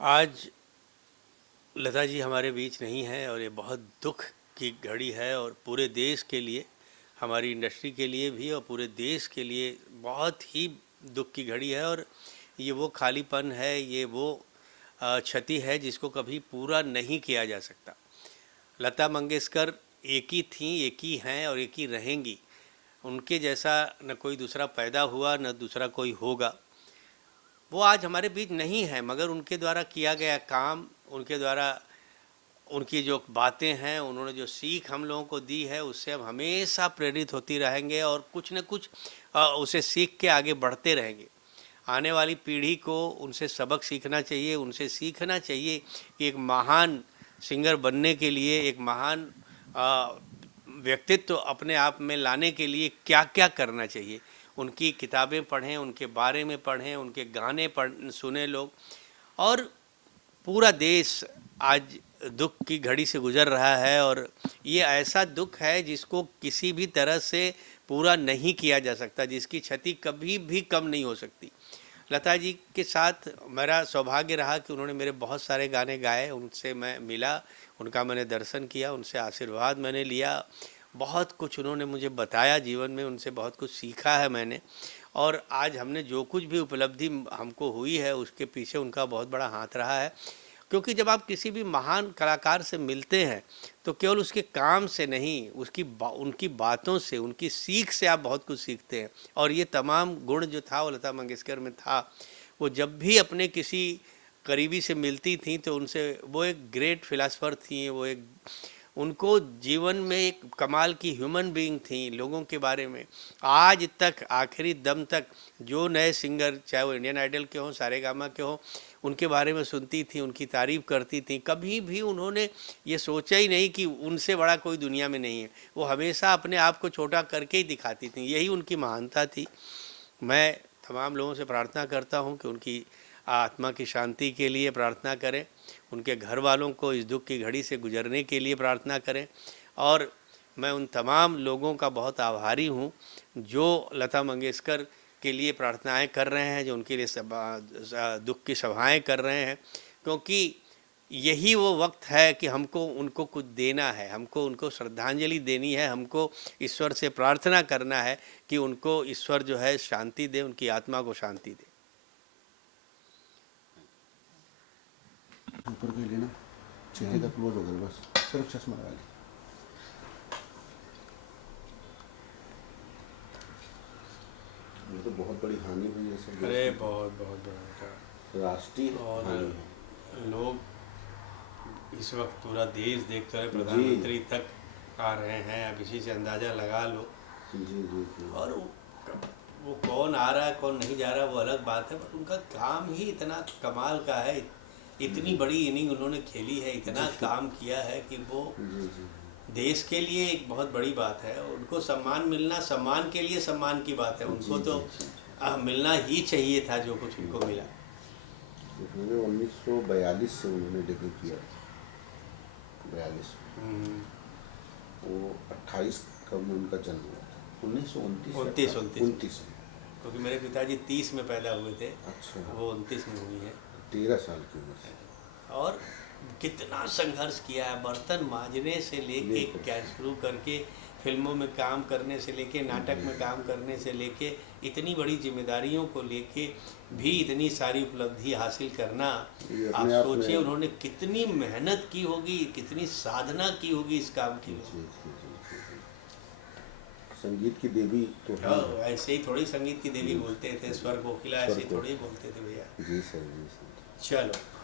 आज लता जी हमारे बीच नहीं है और ये बहुत दुख की घड़ी है और पूरे देश के लिए, हमारी इंडस्ट्री के लिए भी और पूरे देश के लिए बहुत ही दुख की घड़ी है। और ये वो खालीपन है, ये वो क्षति है जिसको कभी पूरा नहीं किया जा सकता। लता मंगेशकर एक ही थीं, एक ही हैं और एक ही रहेंगी। उनके जैसा न कोई दूसरा पैदा हुआ, न दूसरा कोई होगा। वो आज हमारे बीच नहीं है, मगर उनके द्वारा किया गया काम, उनके द्वारा उनकी जो बातें हैं, उन्होंने जो सीख हम लोगों को दी है, उससे हम हमेशा प्रेरित होती रहेंगे और कुछ न कुछ उसे सीख के आगे बढ़ते रहेंगे। आने वाली पीढ़ी को उनसे सबक सीखना चाहिए, उनसे सीखना चाहिए कि एक महान सिंगर बनने के लिए, एक महान व्यक्तित्व अपने आप में लाने के लिए क्या क्या करना चाहिए। उनकी किताबें पढ़ें, उनके बारे में पढ़ें, उनके गाने सुने लोग। और पूरा देश आज दुख की घड़ी से गुजर रहा है और ये ऐसा दुख है जिसको किसी भी तरह से पूरा नहीं किया जा सकता, जिसकी क्षति कभी भी कम नहीं हो सकती। लता जी के साथ मेरा सौभाग्य रहा कि उन्होंने मेरे बहुत सारे गाने गाए, उनसे मैं मिला, उनका मैंने दर्शन किया, उनसे आशीर्वाद मैंने लिया। बहुत कुछ उन्होंने मुझे बताया जीवन में, उनसे बहुत कुछ सीखा है मैंने। और आज हमने जो कुछ भी उपलब्धि हमको हुई है उसके पीछे उनका बहुत बड़ा हाथ रहा है। क्योंकि जब आप किसी भी महान कलाकार से मिलते हैं तो केवल उसके काम से नहीं, उनकी बातों से, उनकी सीख से आप बहुत कुछ सीखते हैं। और ये तमाम गुण जो था वो लता मंगेशकर में था। वो जब भी अपने किसी करीबी से मिलती थी तो उनसे, वो एक ग्रेट फिलासफर थी, वो एक, उनको जीवन में एक कमाल की ह्यूमन बीइंग थी। लोगों के बारे में आज तक, आखिरी दम तक जो नए सिंगर, चाहे वो इंडियन आइडल के हों, सारेगामा के हों, उनके बारे में सुनती थी, उनकी तारीफ़ करती थी। कभी भी उन्होंने ये सोचा ही नहीं कि उनसे बड़ा कोई दुनिया में नहीं है। वो हमेशा अपने आप को छोटा करके ही दिखाती थी, यही उनकी महानता थी। मैं तमाम लोगों से प्रार्थना करता हूँ कि उनकी आत्मा की शांति के लिए प्रार्थना करें, उनके घर वालों को इस दुख की घड़ी से गुजरने के लिए प्रार्थना करें। और मैं उन तमाम लोगों का बहुत आभारी हूँ जो लता मंगेशकर के लिए प्रार्थनाएं कर रहे हैं, जो उनके लिए दुख की सभाएं कर रहे हैं। क्योंकि यही वो वक्त है कि हमको उनको कुछ देना है, हमको उनको श्रद्धांजलि देनी है, हमको ईश्वर से प्रार्थना करना है कि उनको ईश्वर जो है शांति दे, उनकी आत्मा को शांति दे। ऊपर के लेना, चेहरे का क्लोज हो गया, बस सिर्फ चश्मा लगा ली। ये तो बहुत बड़ी हानि हुई है सब। अरे बहुत बहुत बड़ा राष्ट्रीय और हानि है। लोग इस वक्त पूरा देश देखते हैं, प्रधानमंत्री तक आ रहे हैं, अब इसी से अंदाज़ा लगा लो। जी जी जी। और वो कौन आ रहा है कौन नहीं जा रहा है वो अलग बात है, बट उनका काम ही इतना कमाल का है। इतनी बड़ी इनिंग उन्होंने खेली है, इतना काम किया है कि वो देश के लिए एक बहुत बड़ी बात है। उनको सम्मान मिलना, सम्मान के लिए सम्मान की बात है। उनको तो मिलना ही चाहिए था जो कुछ उनको मिला। उन्होंने 1942 से उन्होंने डिग्री किया, 42 में। वो 28 कब में उनका जन्म हुआ था, 1929 में। क्योंकि मेरे पिताजी 30 में पैदा हुए थे। अच्छा। वो 29 में हुई है। 13 साल की उम्र से। और कितना संघर्ष किया है, बर्तन मांजने से लेके क्या शुरू करके, फिल्मों में काम करने से लेके, नाटक में काम करने से लेके, इतनी बड़ी जिम्मेदारियों को लेके भी इतनी सारी उपलब्धि हासिल करना। आप सोचिए उन्होंने कितनी मेहनत की होगी, कितनी साधना की होगी इस काम के लिए। संगीत की देवी तो ऐसे ही थोड़ी संगीत की देवी बोलते थे, स्वर कोकिला ऐसे थोड़ी बोलते थे भैया। जी सर, जी सर। चलो।